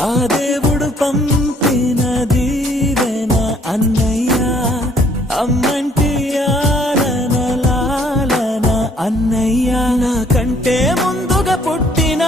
ఆ దేవుడు పంపిన దీవెన అన్నయ్య, అమ్మంటి ఆలన లాలన అన్నయ్య. నాకంటే ముందుగా పుట్టిన